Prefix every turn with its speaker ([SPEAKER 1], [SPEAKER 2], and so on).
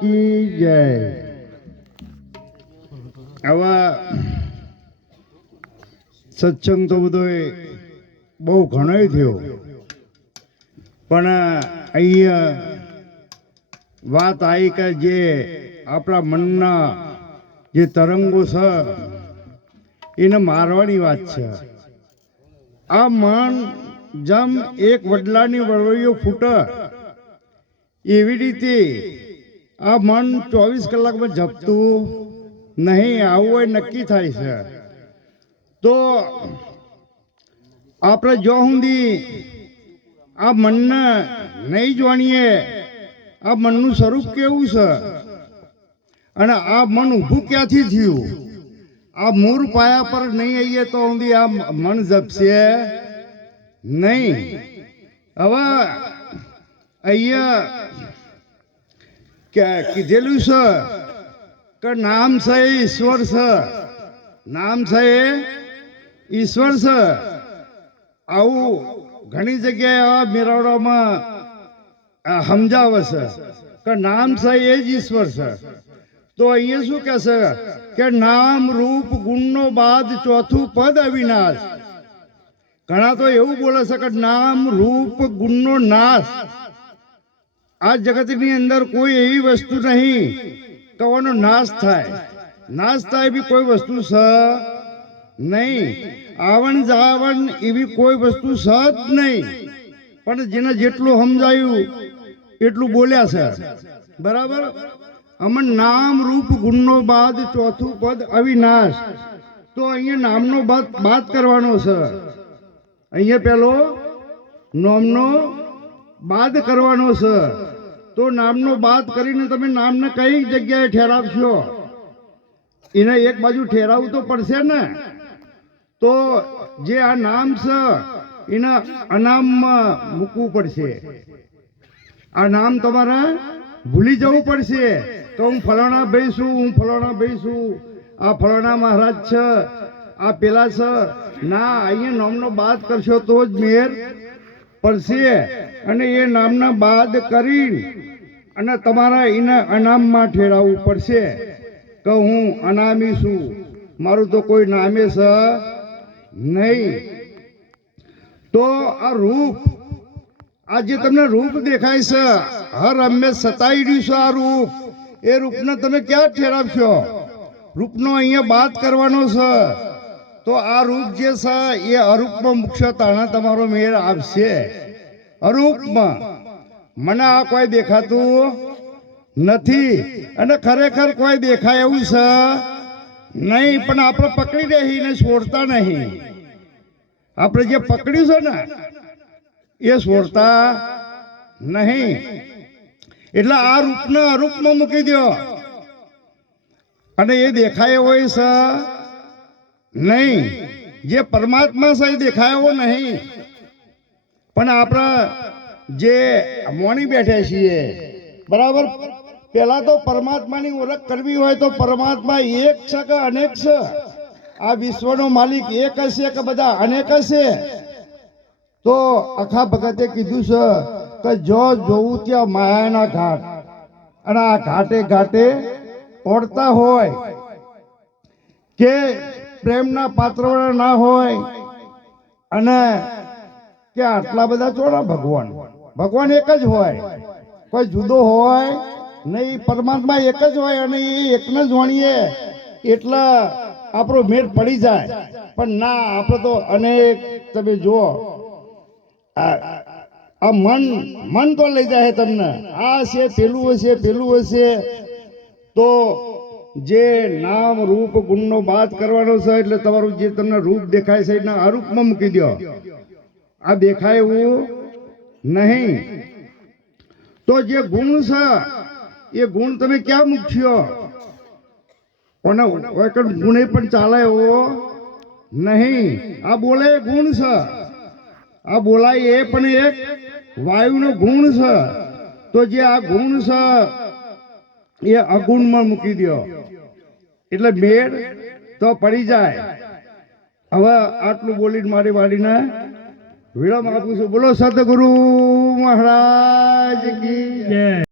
[SPEAKER 1] કી જય. આવા સત્સંગ તો બધો બહુ ઘણો થયો. પણ અહીંયા વાત આવી કે જે આપણા મનના જે તરંગો છે એને મારવાની વાત છે. આ મન જેમ એક વડલાની વળવૈયો ફૂટે, એવી રીતે આ મન ચોવીસ કલાકમાં જપતું નહીં, આવું હોય નક્કી થાય છે. તો આપણે જો સુધી આ મનને નહીં જાણીએ, આ મનનું સ્વરૂપ કેવું છે? અને આ મન ઊભું ક્યાંથી થયું? આ મૂળ પાયા પર નહીં આવીએ તો સુધી આ મન જપશે નહીં. હવે અહીંયા કે કીધેલું છે કે નામ છે ઈશ્વર છે. નામ છે ઈશ્વર છે. આવું ઘણી જગ્યાએ આવા મેળવડામાં સમજાવે છે કે નામ છે એ જ ઈશ્વર છે. તો અહીંયા શું કહે છે કે નામ, રૂપ, ગુણનો બાદ ચોથું પદ અવિનાશ. ઘણા તો એવું બોલે છે કે નામ, રૂપ, ગુણનો નાશ. આ જગતની અંદર કોઈ એવી વસ્તુ નહીં. તો એનો નાશ થાય. નાશ થાય એવી કોઈ વસ્તુ સ નહીં. આવણ જાવણ એવી કોઈ વસ્તુ સત નહીં. પણ જેને જેટલું સમજાયું, એટલું બોલ્યા છે. બરાબર? અમન નામ રૂપ ગુણનો બાદ ચોથું પદ અવિનાશ. તો અહીંયા નામનો બાદ બાદ કરવાનો છે. અહીંયા પેલો નોમનો બાદ કરવાનો છે. તો નામનો બાદ કરીને તમે નામને કઈ જગ્યાએ ઠેરાવશો? એને એક બાજુ ઠેરાવવું તો પડશે ને? તો જે આ નામ છે, એને અનામમાં મૂકવું પડશે. આ નામ તમારે ભૂલી જવું પડશે. તો હું ફલાણા ભાઈ છું, હું ફલાણા ભાઈ છું. આ ફલાણા મહારાજ છે, આ પેલા છે. ના, અહીંયા નામનો બાદ કરશો તો જ મેર પડશે અને એ નામના બાદ કરી અને તમારા એને અનામમાં ઠેરાવવું પડશે. કે હું અનામી છું. મારું તો કોઈ નામે છે નહીં. તો આ રૂપ, આ જે તમને રૂપ દેખાય છે, હર હંમેશ સતાઈ રહ્યું છે આ રૂપ. એ રૂપને તમે ક્યાં ઠેરાવશો? રૂપનો અહીંયા બાદ કરવાનો છે. તો આ રૂપ જે છે, એ અરૂપમાં મુખ્ય તાણા તમારો મેળ આવશે અરૂપમાં મને આ કોઈ દેખાતું નથી અને ખરેખર કોઈ દેખાય એવું છે નહીં, પણ આપણે પકડી રહીને છોડતા નહીં. આપણે જે પકડ્યું છે ને, એ છોડતા નહીં. એટલે આ રૂપને અરૂપમાં મૂકી દો અને એ દેખાય હોય છે નહીં. જે પરમાત્મા સહી દેખાયો નહીં. પણ આપણે જે મોણી બેઠે છીએ, બરાબર? પેલા તો પરમાત્માની ઓળખ કરવી હોય તો પરમાત્મા એક છે કે અનેક છે? આ વિશ્વનો માલિક એક હશે કે બધા અનેક હશે? તો આખા ભગતે કીધું છે કે જો જોવું ત્યાં માયાના ઘાટ. અને આ ઘાટે ઘાટે ઓળતા હોય કે પ્રેમના પાત્રવાળા ના હોય અને કે આટલા બધા ચોરા ભગવાન? ભગવાન એક જ હોય. કોઈ જુદો હોય નહીં પરમાત્મા એક જ હોય અને એ એકને જ વણીએ. એટલા આપણો મેળ પડી જાય. પણ ના, આપણે તો અનેક, તમે જુઓ. આ મન મન તો લઈ જાય તમને? આ છે પેલું હશે પેલું હશે. તો જે નામ રૂપ ગુણનો બાદ કરવાનો છે, એટલે તમારું જે તમને રૂપ દેખાય છે, એના અરૂપમાં મૂકી દો આ દેખાય એવું નહીં. તો જે ગુણ છે, એ ગુણ તમે ક્યાં મૂક્યો? અને ગુણે પણ ચાલે એવો નહીં. આ બોલે ગુણ છે. આ બોલાય એ પણ એક વાયુનો ગુણ છે. તો જે આ ગુણ છે એ અગુણમાં મૂકી દો એટલે મેળ તો પડી જાય. હવે આટલું બોલીને મારી વાડીને વિરામ આપું છું. બોલો, સદગુરુ મહારાજ કી
[SPEAKER 2] જય.